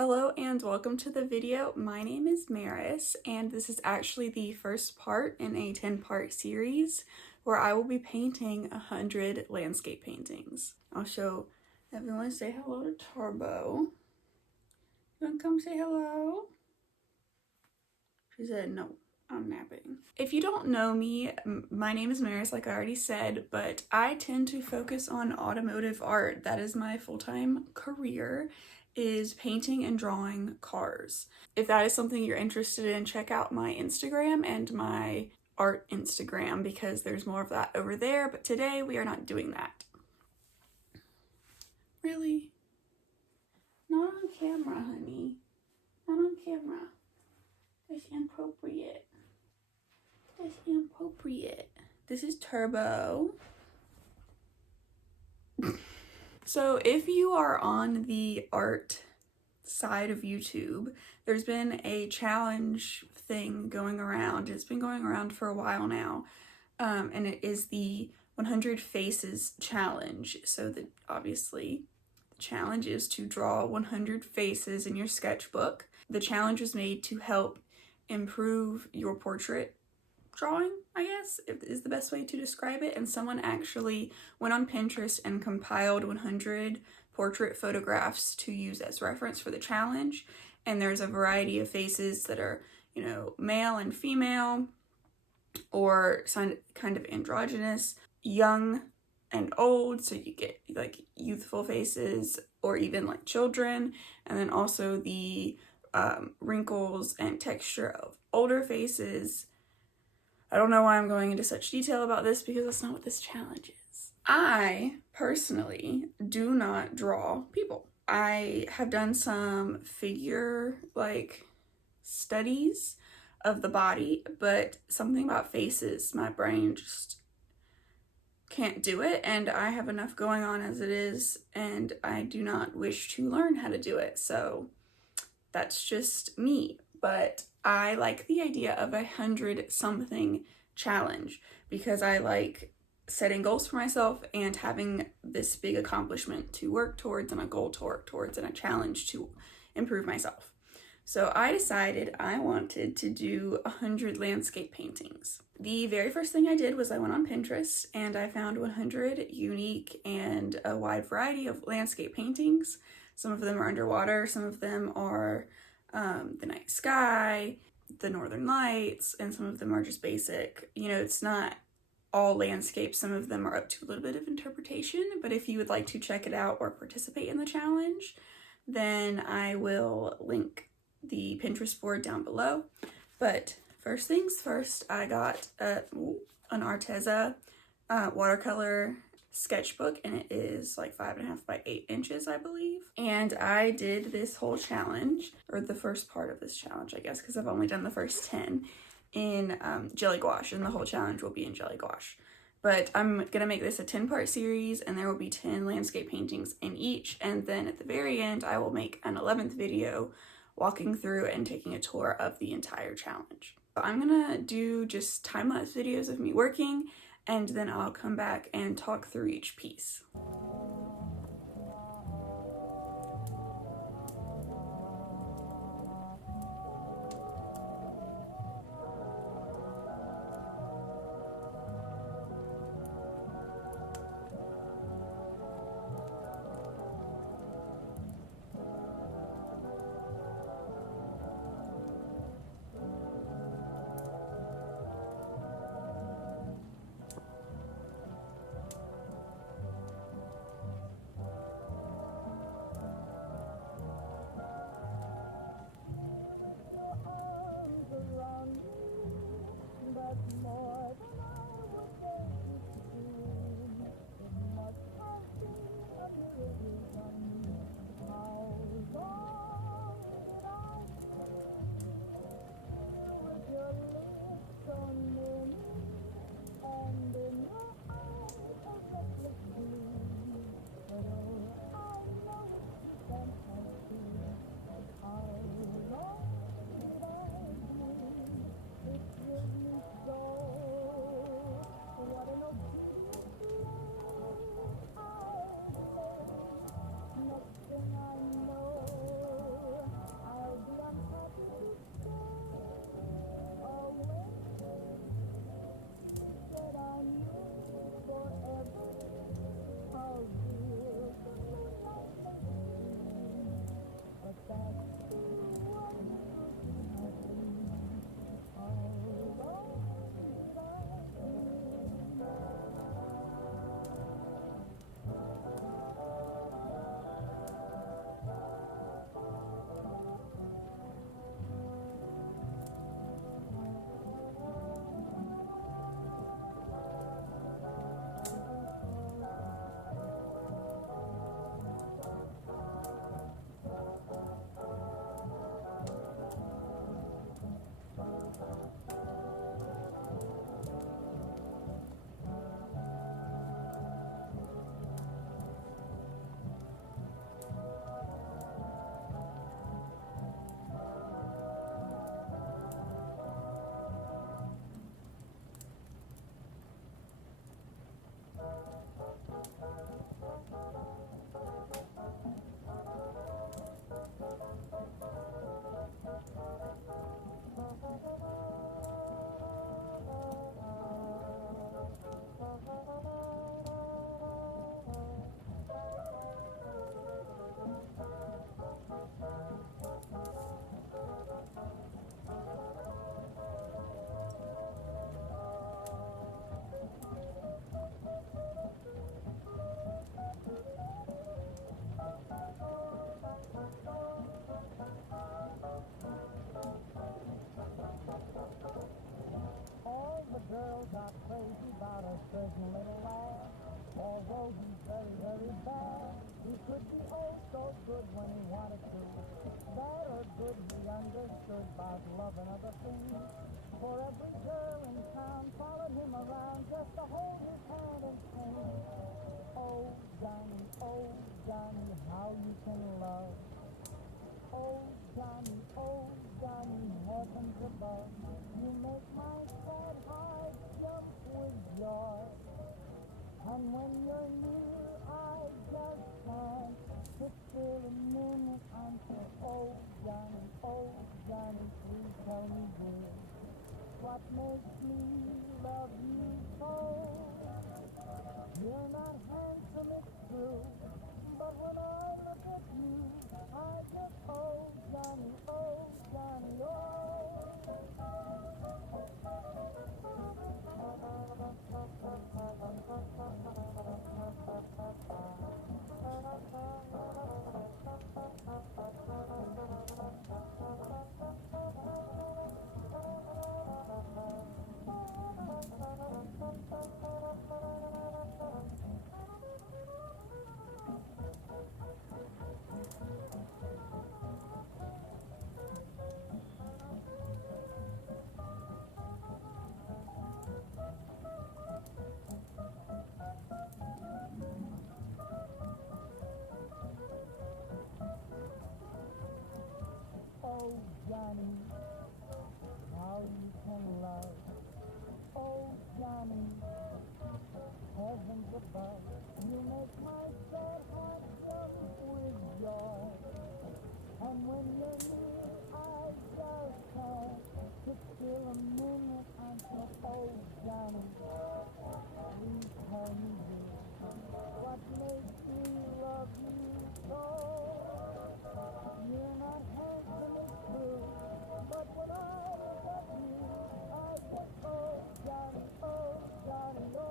Hello and welcome to the video. My name is Maris and this is actually the first part in a 10-part series where I will be painting 100 landscape paintings. I'll show everyone. Say hello to Turbo. You wanna come say hello? She said no. I'm napping. If you don't know me, my name is Maris, like I already said, but I tend to focus on automotive art. That is my full-time career, is painting and drawing cars. If that is something you're interested in, check out my Instagram and my art Instagram because there's more of that over there, but today we are not doing that. Really? Not on camera, honey. Not on camera. That's inappropriate. That's inappropriate. This is Turbo. So if you are on the art side of YouTube, there's been a challenge thing going around. It's been going around for a while now, and it is the 100 Faces challenge. So that obviously the challenge is to draw 100 faces in your sketchbook. The challenge was made to help improve your portrait drawing, I guess, is the best way to describe it. And someone actually went on Pinterest and compiled 100 portrait photographs to use as reference for the challenge. And there's a variety of faces that are, you know, male and female, or kind of androgynous, young and old, so you get like youthful faces or even like children, and then also the wrinkles and texture of older faces. I don't know why I'm going into such detail about this because that's not what this challenge is. I personally do not draw people. I have done some figure studies of the body, but something about faces, my brain just can't do it, and I have enough going on as it is, and I do not wish to learn how to do it. So that's just me. But I like the idea of 100 something challenge because I like setting goals for myself and having this big accomplishment to work towards and a goal to work towards and a challenge to improve myself. So I decided I wanted to do 100 landscape paintings. The very first thing I did was I went on Pinterest and I found 100 unique and a wide variety of landscape paintings. Some of them are underwater, some of them are the night sky, the northern lights, and some of them are just basic. You know, it's not all landscape. Some of them are up to a little bit of interpretation, but if you would like to check it out or participate in the challenge, then I will link the Pinterest board down below. But first things first, I got an Arteza watercolor sketchbook, and it is like 5.5 by 8 inches, I believe. And I did this whole challenge, or the first part of this challenge, I guess, because I've only done the first 10 in jelly gouache, and the whole challenge will be in jelly gouache. But I'm gonna make this a 10-part series, and there will be 10 landscape paintings in each, and then at the very end I will make an 11th video walking through and taking a tour of the entire challenge. So I'm gonna do just time-lapse videos of me working, and then I'll come back and talk through each piece. girl got crazy about a certain little lad. Although he's very, very bad, he could be oh so good when he wanted to. Bad or good, he understood about love and other things. For every girl in town followed him around just to hold his hand and sing. Oh Johnny, how you can love. Oh Johnny, heavens above, you make my sad heart jump with joy. And when you're near, I just can't sit still a minute until, oh Johnny, please tell me, dear, what makes me love you so? You're not handsome, it's true, but when I look at you, I just, oh Johnny, oh Johnny, how you can love. Oh Johnny, heavens above, you make my sad heart jump with joy. And when you're near, I just can't sit still a minute until, oh Johnny, please tell me, dear, what makes me love you so? You're not handsome, it's true, but when I look at you, I just, oh Johnny, oh.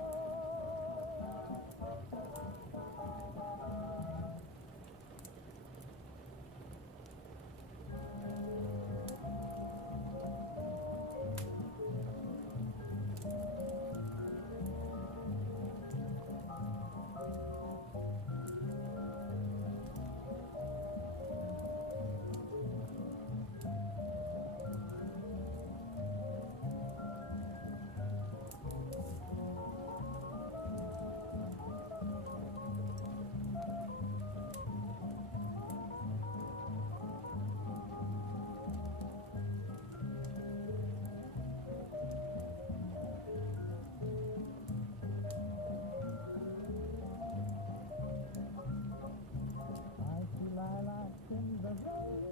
I see lilacs in the rain,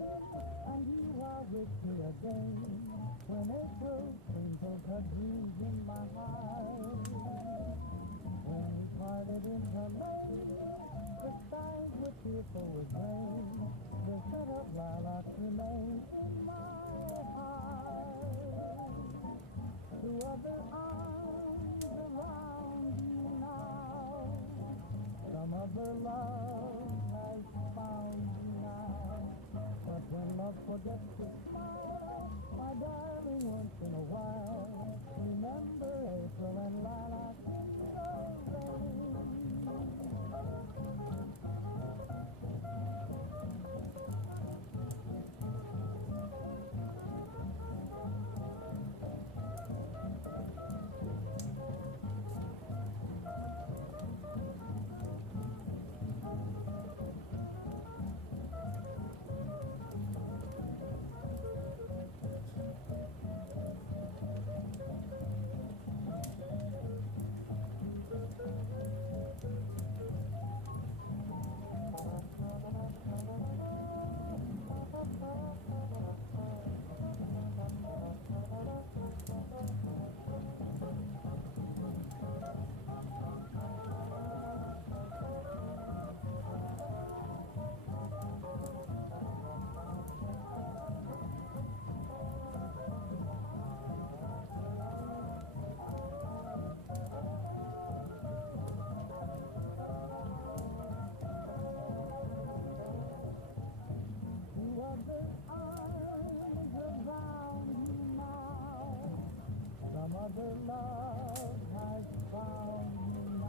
and you are with me again. When April sprinkled her dreams in my heart, when we parted in her lane, the skies were tearful with rain. The scent of lilacs remains in my heart. To other arms around you now, some other love has found you now. But when love forgets to smile, my darling, once in a while, remember April and lilac in the rain. To other arms around you now, some other love found me now.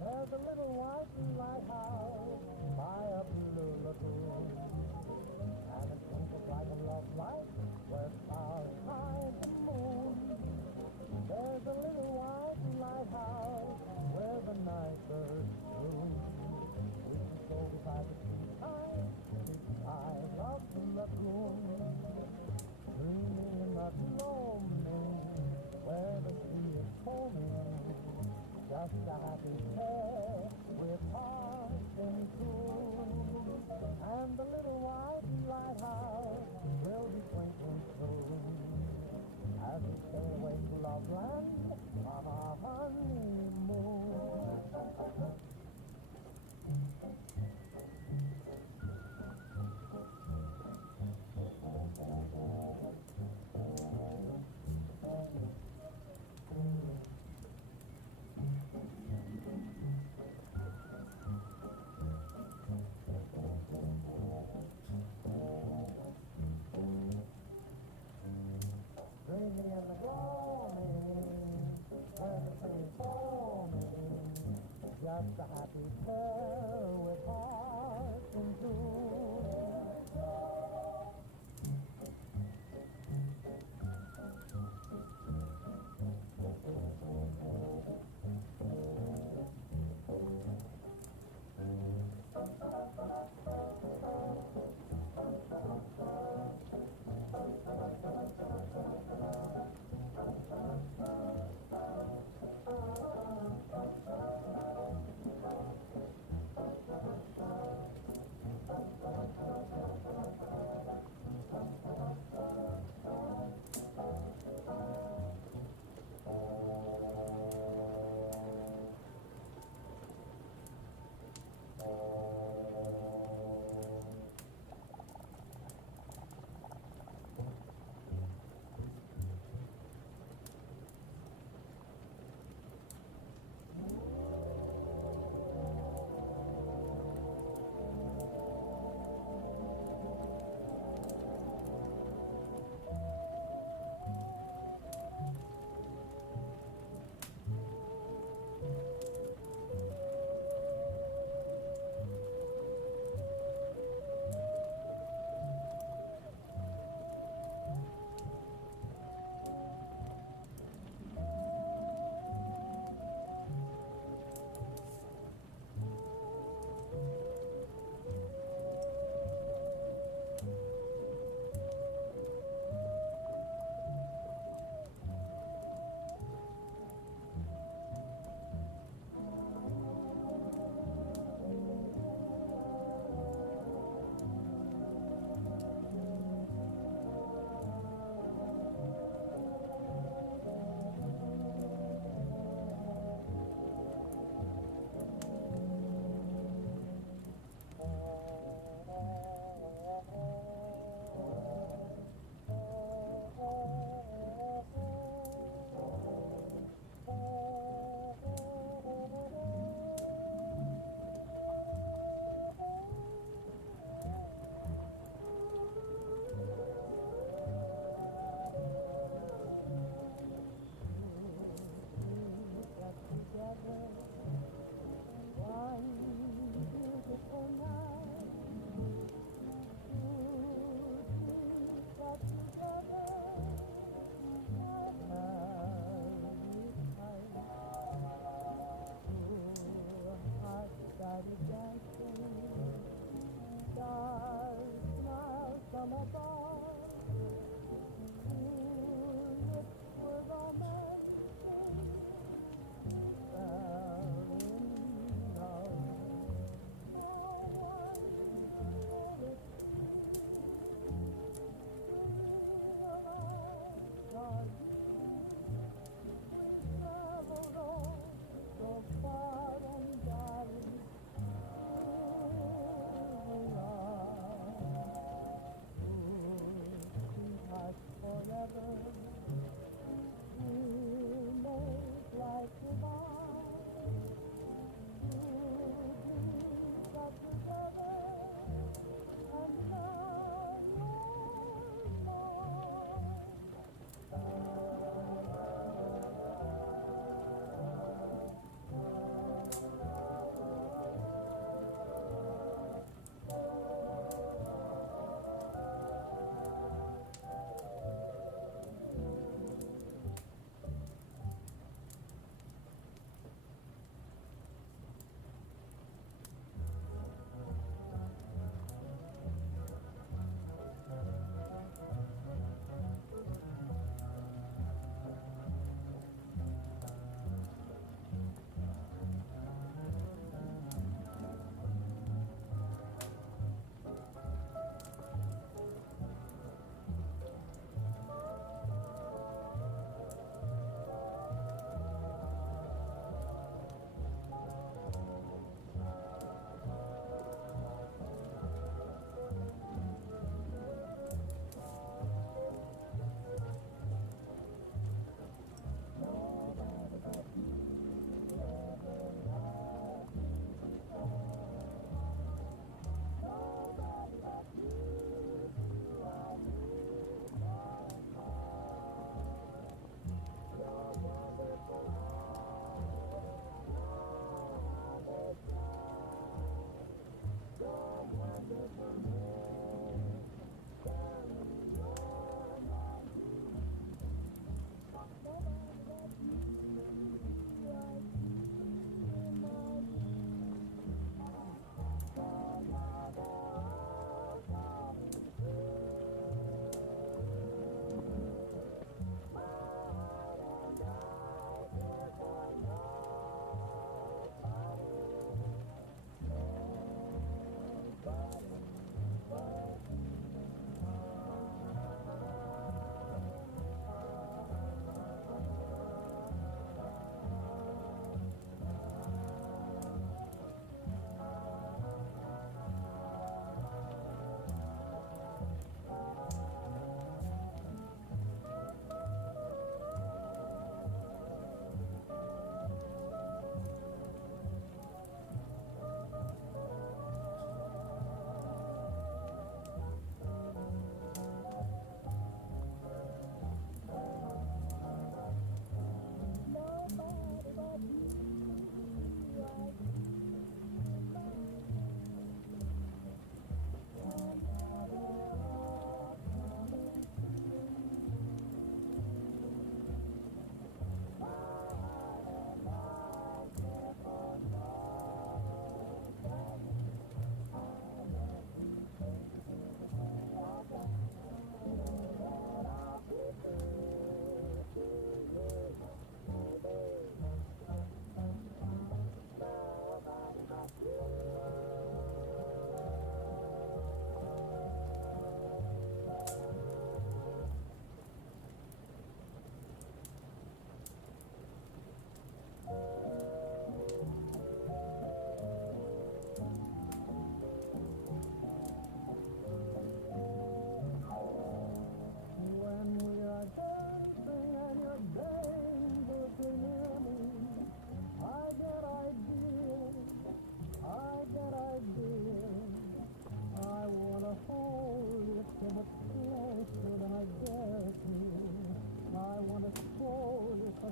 There's a little white lighthouse by a blue lagoon, and it twinkles like a love light where stars hide the moon. There's a little white lighthouse where the night birds croon. We can go beside the seaside, beside of the lagoon, dreaming and not roaming where the sea is foaming. Just a happy pair with hearts in tune, and the little white lighthouse will be twinkling soon as we sail away to Loveland on our honeymoon. Dreaming in the gloaming, where the sun is foaming, just a happy pair with hearts in tune. One beautiful night.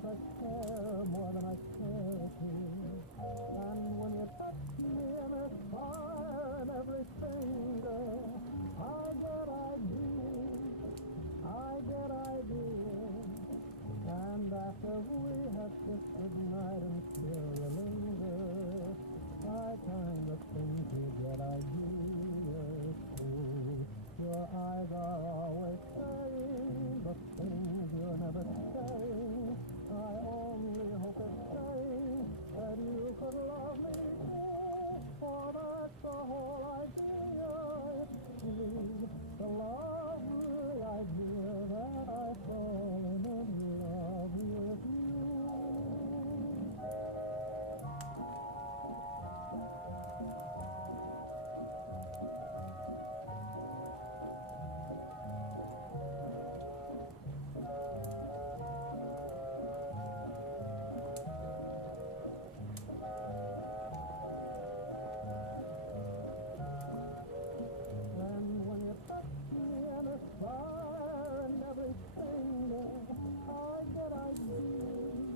I care more than I care to. And when you touch me in this fire and every finger, I get ideas. And after we have kissed goodnight and still you linger, I kind of think you get ideas too. Your eyes are always saying the things you're never saying. I only hope it's saying that you could love me too. For that's the whole idea. It's me, the lovely idea that I fall in love with you. And when you touch me in a fire and every finger, I get ideas.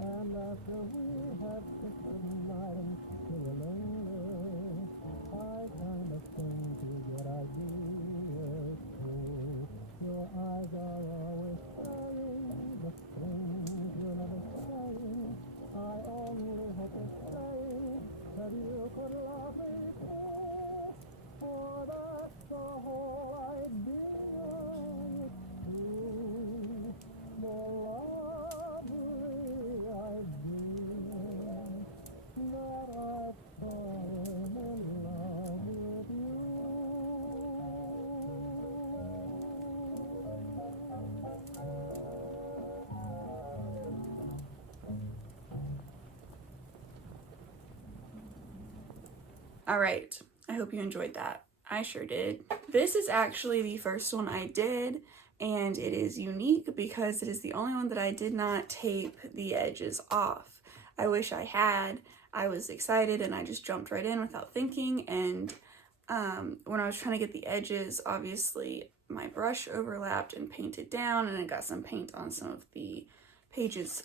And after we have kissed goodnight and still linger, I kind of think you get ideas too. Your eyes are always saying the things you're never saying. I only hope it's saying that you could love me too. For that's the whole idea. It's true. The lovely idea that I've fallen in love with you. All right, I hope you enjoyed that. I sure did. This is actually the first one I did, and it is unique because it is the only one that I did not tape the edges off. I wish I had. I was excited and I just jumped right in without thinking, and when I was trying to get the edges, obviously my brush overlapped and painted down, and I got some paint on some of the pages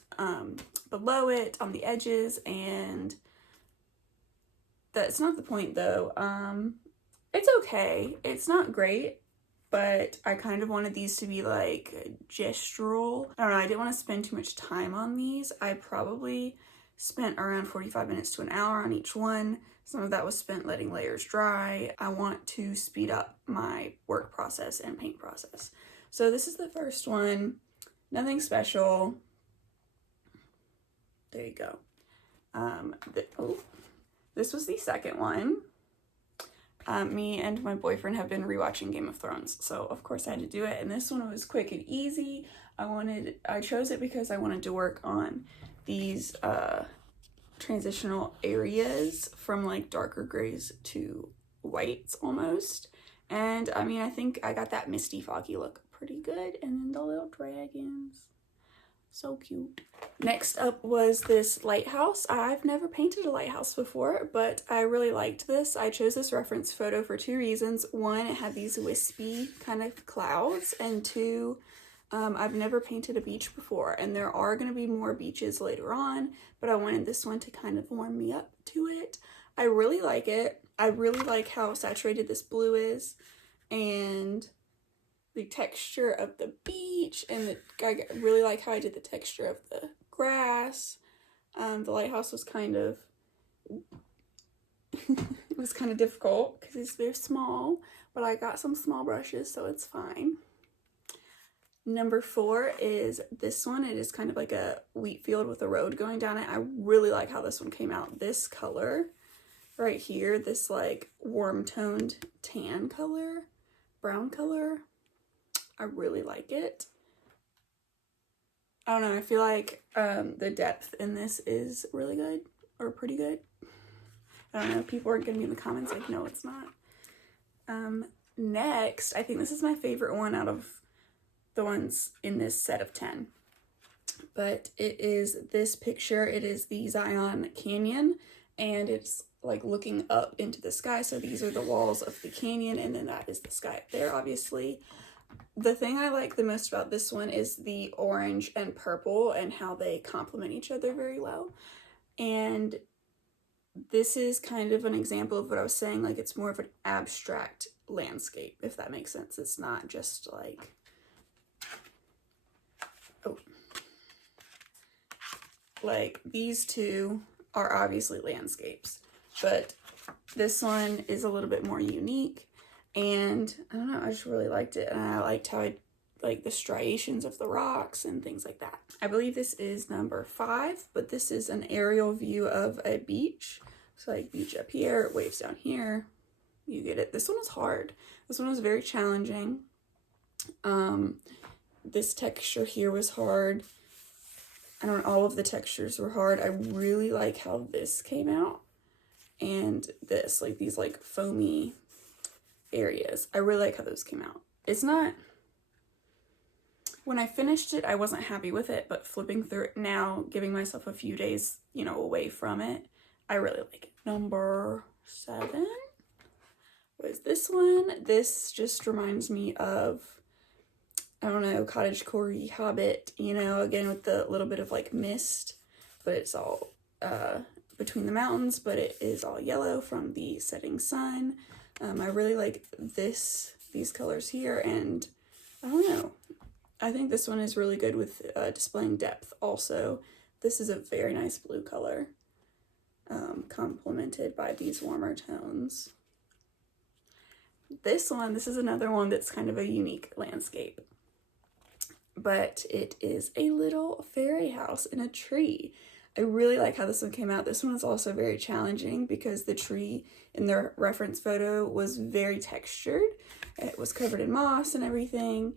below it on the edges, and that's not the point though. It's okay. It's not great, but I kind of wanted these to be like gestural. I don't know, I didn't want to spend too much time on these. I probably spent around 45 minutes to an hour on each one. Some of that was spent letting layers dry. I want to speed up my work process and paint process. So this is the first one. Nothing special. There you go. This was the second one. Me and my boyfriend have been rewatching Game of Thrones, so of course I had to do it. And this one was quick and easy. I chose it because I wanted to work on these transitional areas from like darker grays to whites almost. And I mean, I think I got that misty foggy look pretty good. And then the little dragons. So cute. Next up was this lighthouse. I've never painted a lighthouse before, but I really liked this. I chose this reference photo for two reasons. One, it had these wispy kind of clouds, and two, I've never painted a beach before, and there are going to be more beaches later on, but I wanted this one to kind of warm me up to it. I really like it. I really like how saturated this blue is, and the texture of the beach, and I really like how I did the texture of the grass. The lighthouse was kind of it was kind of difficult because they're small, but I got some small brushes, so it's fine. Number 4 is this one. It is kind of like a wheat field with a road going down it. I really like how this one came out. This color right here, this like warm toned tan color, brown color, I really like it. I don't know, I feel like the depth in this is really good, or pretty good. I don't know, people are gonna be in the comments like, no, it's not. Next, I think this is my favorite one out of the ones in this set of 10. But it is this picture. It is the Zion Canyon, and it's like looking up into the sky. So these are the walls of the canyon, and then that is the sky up there, obviously. the thing I like the most about this one is the orange and purple and how they complement each other very well. And this is kind of an example of what I was saying, like it's more of an abstract landscape, if that makes sense. It's not just like, oh, like these two are obviously landscapes, but this one is a little bit more unique. And I don't know, I just really liked it. And I liked how I like the striations of the rocks and things like that. I believe this is number 5, but this is an aerial view of a beach. So like beach up here, waves down here. You get it. This one was hard. This one was very challenging. This texture here was hard. I don't know, all of the textures were hard. I really like how this came out. And this, like these like foamy areas. I really like how those came out. It's not, when I finished it, I wasn't happy with it, but flipping through it now, giving myself a few days, you know, away from it, I really like it. Number 7 was this one. This just reminds me of, I don't know, cottagecore Hobbit, you know, again with the little bit of like mist, but it's all between the mountains, but it is all yellow from the setting sun. I really like these colors here, and I don't know, I think this one is really good with displaying depth also. This is a very nice blue color, complemented by these warmer tones. This is another one that's kind of a unique landscape, but it is a little fairy house in a tree. I really like how this one came out. This one is also very challenging because the tree in the reference photo was very textured. It was covered in moss and everything.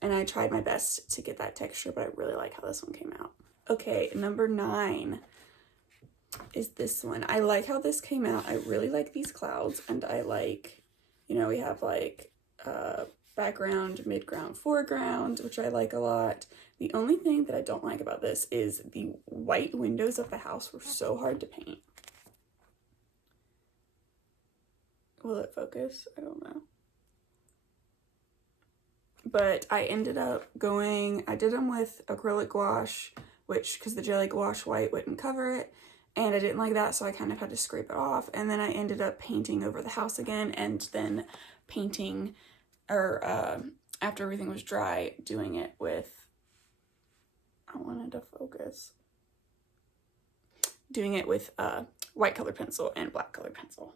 And I tried my best to get that texture, but I really like how this one came out. Okay, number 9 is this one. I like how this came out. I really like these clouds, and I like, you know, we have like background, midground, foreground, which I like a lot. The only thing that I don't like about this is the white windows of the house were so hard to paint. Will it focus? I don't know. But I ended up I did them with acrylic gouache, which, because the jelly gouache white wouldn't cover it, and I didn't like that, so I kind of had to scrape it off. And then I ended up painting over the house again, and then painting, or after everything was dry, doing it with, I wanted to focus, doing it with white colored pencil and black colored pencil.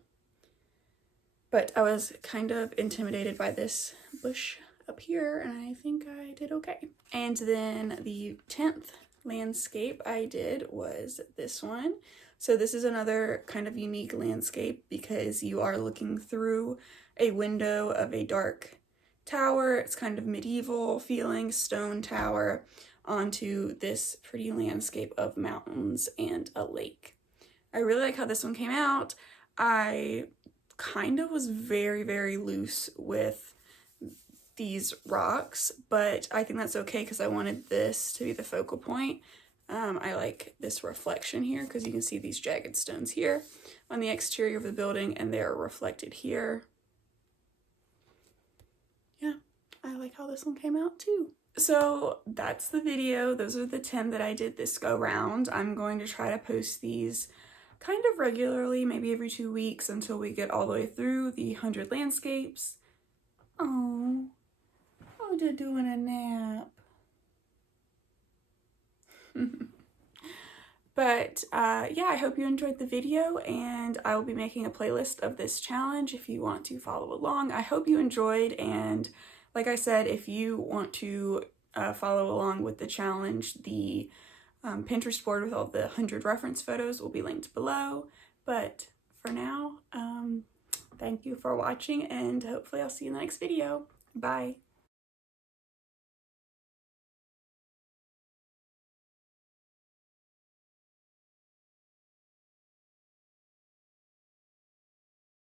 But I was kind of intimidated by this bush up here, and I think I did okay. And then the 10th landscape I did was this one. So this is another kind of unique landscape because you are looking through a window of a dark tower. It's kind of medieval feeling, stone tower, onto this pretty landscape of mountains and a lake. I really like how this one came out. I kind of was very, very loose with these rocks, but I think that's okay because I wanted this to be the focal point. I like this reflection here because you can see these jagged stones here on the exterior of the building, and they're reflected here. Yeah, I like how this one came out too. So that's the video. Those are the 10 that I did this go round. I'm going to try to post these kind of regularly, maybe every 2 weeks, until we get all the way through the 100 landscapes. Oh, they're doing a nap. But yeah, I hope you enjoyed the video, and I will be making a playlist of this challenge if you want to follow along. I hope you enjoyed, and like I said, if you want to follow along with the challenge, the Pinterest board with all the 100 reference photos will be linked below. But for now, thank you for watching, and hopefully I'll see you in the next video. Bye!